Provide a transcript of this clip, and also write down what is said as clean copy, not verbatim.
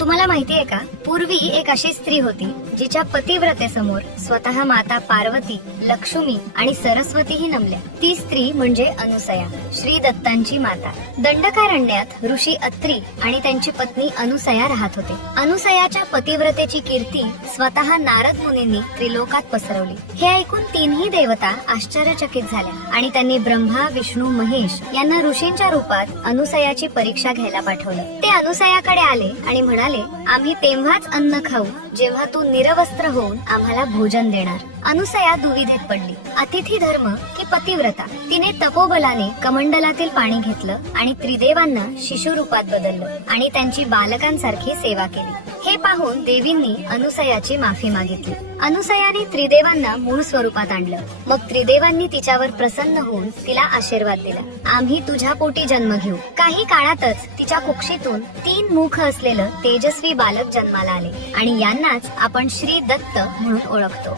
तुम्हाला माहितीये का, पूर्वी एक अशी स्त्री होती जिच्या पतिव्रतेसमोर स्वतः माता पार्वती, लक्ष्मी आणि सरस्वतीही नमल्या. ती स्त्री म्हणजे अनुसया, श्री दत्तांची माता. दंडकारण्यात ऋषी अत्री आणि त्यांची पत्नी अनुसया राहत होते. अनुसयाच्या पतिव्रतेची कीर्ती स्वतः नारद मुनींनी त्रिलोकात पसरवली. हे ऐकून तीनही देवता आश्चर्यचकित झाल्या आणि त्यांनी ब्रह्मा, विष्णू, महेश यांना ऋषींच्या रूपात अनुसयाची परीक्षा घ्यायला पाठवलं. ते अनुसयाकडे आले आणि म्हणाले, आम्ही तेव्हाच अन्न खाऊ जेव्हा तू निरवस्त्र होऊन आम्हाला भोजन देणार. अनुसया दुविधेत पडली. अतिथी धर्म की पतिव्रता? तिने तपोबलाने कमंडलातील पाणी घेतलं आणि त्रिदेवांना शिशु रूपात बदललं आणि त्यांची बालकांसारखी सेवा केली. हे पाहून देवींनी अनुसयाची माफी मागितली. अनुसयाने त्रिदेवांना मूळ स्वरूपात आणलं. मग त्रिदेवांनी तिच्यावर प्रसन्न होऊन तिला आशीर्वाद दिला. आम्ही तुझ्या पोटी जन्म घेऊ. काही काळातच तिच्या कुक्षीतून 3 मुख असलेलं तेजस्वी बालक जन्माला आले आणि यांनाच आपण श्री दत्त म्हणून ओळखतो.